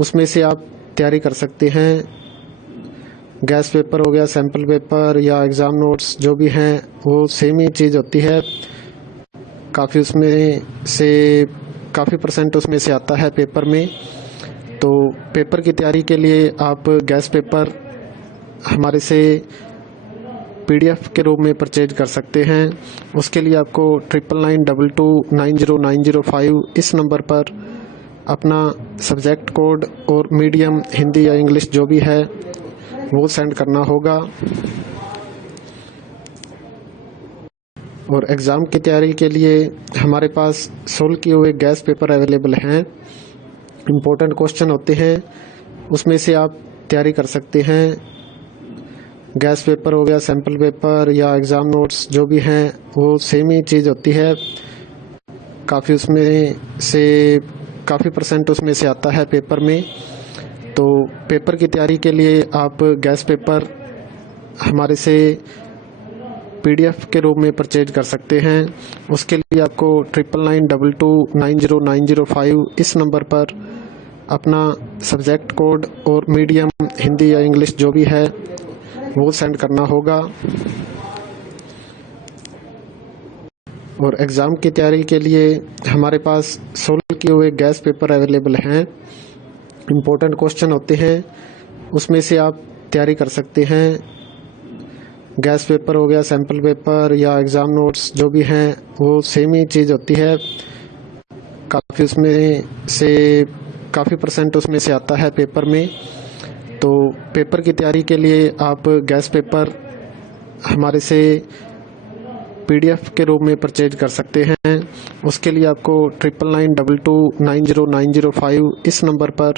उसमें से आप तैयारी कर सकते हैं। गैस पेपर हो गया, सैम्पल पेपर या एग्ज़ाम नोट्स जो भी हैं वो सेम ही चीज़ होती है। काफ़ी उसमें से काफ़ी परसेंट उसमें से आता है पेपर में। तो पेपर की तैयारी के लिए आप गैस पेपर हमारे से PDF के रूप में परचेज कर सकते हैं। उसके लिए आपको 9992290905 इस नंबर पर अपना सब्जेक्ट कोड और मीडियम हिंदी या इंग्लिश जो भी है वो सेंड करना होगा। और एग्ज़ाम की तैयारी के लिए हमारे पास सोल्व किए हुए गैस पेपर अवेलेबल हैं। इम्पोर्टेंट क्वेश्चन होते हैं, उसमें से आप तैयारी कर सकते हैं। गैस पेपर हो गया, सैम्पल पेपर या एग्ज़ाम नोट्स जो भी हैं वो सेम ही चीज़ होती है। काफ़ी उसमें से काफ़ी परसेंट उसमें से आता है पेपर में। तो पेपर की तैयारी के लिए आप गैस पेपर हमारे से PDF के रूप में परचेज कर सकते हैं। उसके लिए आपको 9992290905 इस नंबर पर अपना सब्जेक्ट कोड और मीडियम हिंदी या इंग्लिश जो भी है वो सेंड करना होगा। और एग्ज़ाम की तैयारी के लिए हमारे पास सोल्व किए हुए गैस पेपर अवेलेबल हैं। इम्पोर्टेंट क्वेश्चन होते हैं, उसमें से आप तैयारी कर सकते हैं। गैस पेपर हो गया, सैम्पल पेपर या एग्ज़ाम नोट्स जो भी हैं वो सेम ही चीज़ होती है। काफ़ी उसमें से काफ़ी परसेंट उसमें से आता है पेपर में। तो पेपर की तैयारी के लिए आप गैस पेपर हमारे से PDF के रूप में परचेज कर सकते हैं। उसके लिए आपको 9992290905 इस नंबर पर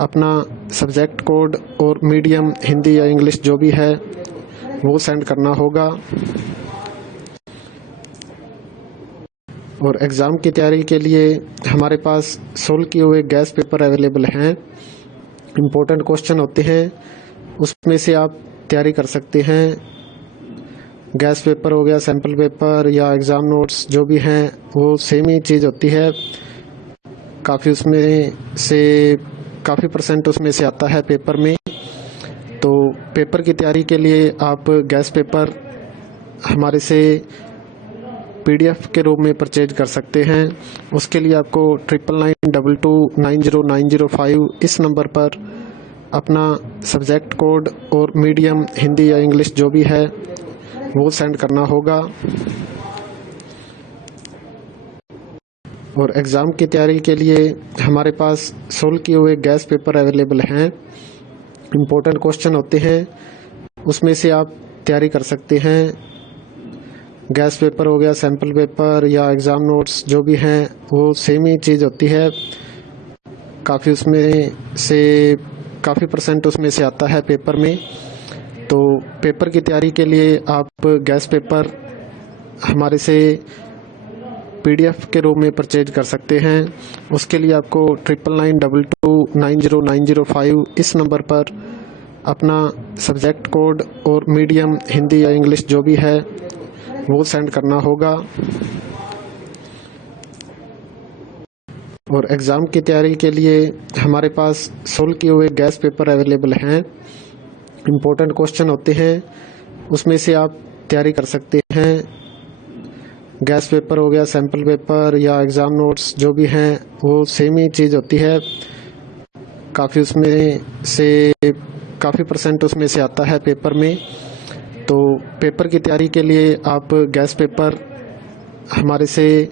अपना सब्जेक्ट कोड और मीडियम हिंदी या इंग्लिश जो भी है वो सेंड करना होगा। और एग्ज़ाम की तैयारी के लिए हमारे पास सोल्व किए हुए गैस पेपर अवेलेबल हैं। इम्पोर्टेंट क्वेश्चन होते हैं, उसमें से आप तैयारी कर सकते हैं। गैस पेपर हो गया, सैम्पल पेपर या एग्ज़ाम नोट्स जो भी हैं वो सेम ही चीज़ होती है। काफ़ी उसमें से काफ़ी परसेंट उसमें से आता है पेपर में। तो पेपर की तैयारी के लिए आप गैस पेपर हमारे से PDF के रूप में परचेज कर सकते हैं। उसके लिए आपको 9992290905 इस नंबर पर अपना सब्जेक्ट कोड और मीडियम हिंदी या इंग्लिश जो भी है वो सेंड करना होगा। और एग्ज़ाम की तैयारी के लिए हमारे पास सोल्व किए हुए गैस पेपर अवेलेबल हैं। इम्पोर्टेंट क्वेश्चन होते हैं, उसमें से आप तैयारी कर सकते हैं। गैस पेपर हो गया, सैम्पल पेपर या एग्ज़ाम नोट्स जो भी हैं वो सेम ही चीज़ होती है। काफ़ी उसमें से काफ़ी परसेंट उसमें से आता है पेपर में। तो पेपर की तैयारी के लिए आप गैस पेपर हमारे से PDF के रूप में परचेज कर सकते हैं। उसके लिए आपको 9992290905 इस नंबर पर अपना सब्जेक्ट कोड और मीडियम हिंदी या इंग्लिश जो भी है वो सेंड करना होगा। और एग्ज़ाम की तैयारी के लिए हमारे पास सोल्व किए हुए गैस पेपर अवेलेबल हैं। इम्पोर्टेंट क्वेश्चन होते हैं, उसमें से आप तैयारी कर सकते हैं। गैस पेपर हो गया, सैम्पल पेपर या एग्ज़ाम नोट्स जो भी हैं वो सेम ही चीज़ होती है। काफ़ी उसमें से काफ़ी परसेंट उसमें से आता है पेपर में। तो पेपर की तैयारी के लिए आप गैस पेपर हमारे से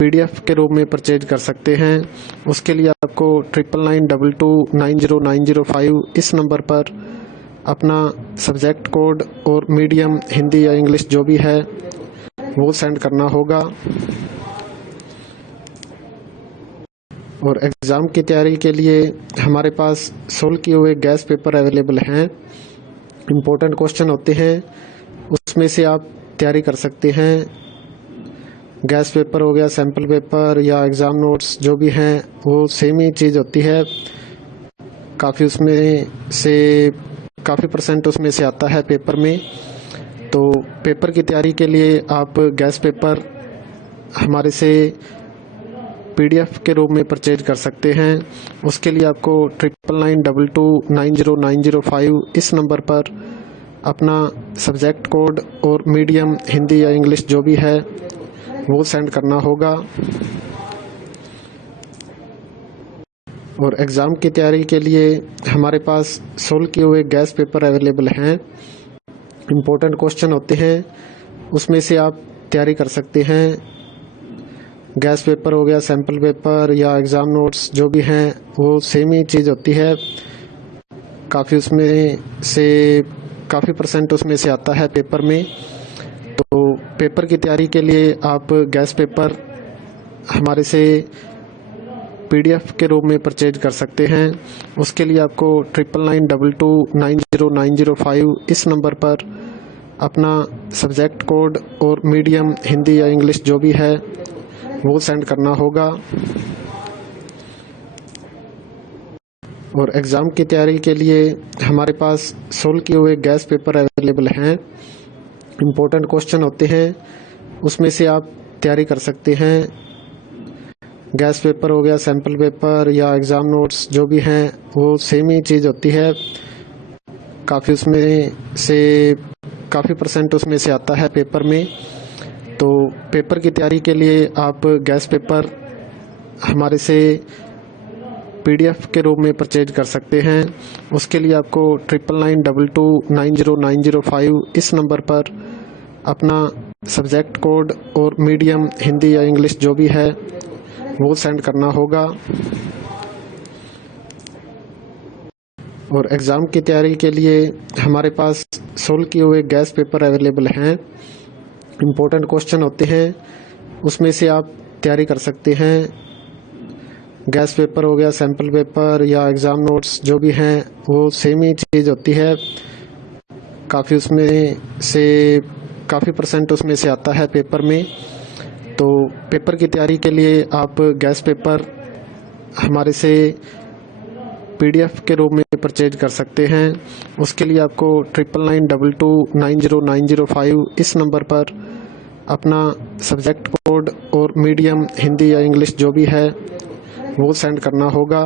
PDF के रूप में परचेज कर सकते हैं। उसके लिए आपको 9992290905 इस नंबर पर अपना सब्जेक्ट कोड और मीडियम हिंदी या इंग्लिश जो भी है वो सेंड करना होगा। और एग्ज़ाम की तैयारी के लिए हमारे पास सोल्व किए हुए गैस पेपर अवेलेबल हैं। इम्पोर्टेंट क्वेश्चन होते हैं, उसमें से आप तैयारी कर सकते हैं। गैस पेपर हो गया, सैम्पल पेपर या एग्ज़ाम नोट्स जो भी हैं वो सेम ही चीज़ होती है। काफ़ी उसमें से काफ़ी परसेंट उसमें से आता है पेपर में। तो पेपर की तैयारी के लिए आप गैस पेपर हमारे से PDF के रूप में परचेज कर सकते हैं। उसके लिए आपको 9992290905 इस नंबर पर अपना सब्जेक्ट कोड और मीडियम हिंदी या इंग्लिश जो भी है वो सेंड करना होगा। और एग्ज़ाम की तैयारी के लिए हमारे पास सोल्व किए हुए गैस पेपर अवेलेबल हैं। इम्पोर्टेंट क्वेश्चन होते हैं, उसमें से आप तैयारी कर सकते हैं। गैस पेपर हो गया, सैम्पल पेपर या एग्ज़ाम नोट्स जो भी हैं वो सेम ही चीज़ होती है। काफ़ी परसेंट उसमें से आता है पेपर में। तो पेपर की तैयारी के लिए आप गैस पेपर हमारे से PDF के रूप में परचेज कर सकते हैं। उसके लिए आपको 9992290905 इस नंबर पर अपना सब्जेक्ट कोड और मीडियम हिंदी या इंग्लिश जो भी है वो सेंड करना होगा। और एग्ज़ाम की तैयारी के लिए हमारे पास सोल्व किए हुए गैस पेपर अवेलेबल हैं। इम्पोर्टेंट क्वेश्चन होते हैं, उसमें से आप तैयारी कर सकते हैं। गैस पेपर हो गया, सैम्पल पेपर या एग्ज़ाम नोट्स जो भी हैं वो सेम ही चीज़ होती है। काफ़ी परसेंट उसमें से आता है पेपर में। तो पेपर की तैयारी के लिए आप गैस पेपर हमारे से PDF के रूप में परचेज कर सकते हैं। उसके लिए आपको 9992290905 इस नंबर पर अपना सब्जेक्ट कोड और मीडियम हिंदी या इंग्लिश जो भी है वो सेंड करना होगा। और एग्ज़ाम की तैयारी के लिए हमारे पास सोल्व किए हुए गैस पेपर अवेलेबल हैं। इम्पोर्टेंट क्वेश्चन होते हैं, उसमें से आप तैयारी कर सकते हैं। गैस पेपर हो गया, सैम्पल पेपर या एग्ज़ाम नोट्स जो भी हैं वो सेम ही चीज़ होती है। काफ़ी परसेंट उसमें से आता है पेपर में। तो पेपर की तैयारी के लिए आप गैस पेपर हमारे से PDF के रूप में परचेज कर सकते हैं। उसके लिए आपको 9992290905 इस नंबर पर अपना सब्जेक्ट कोड और मीडियम हिंदी या इंग्लिश जो भी है वो सेंड करना होगा।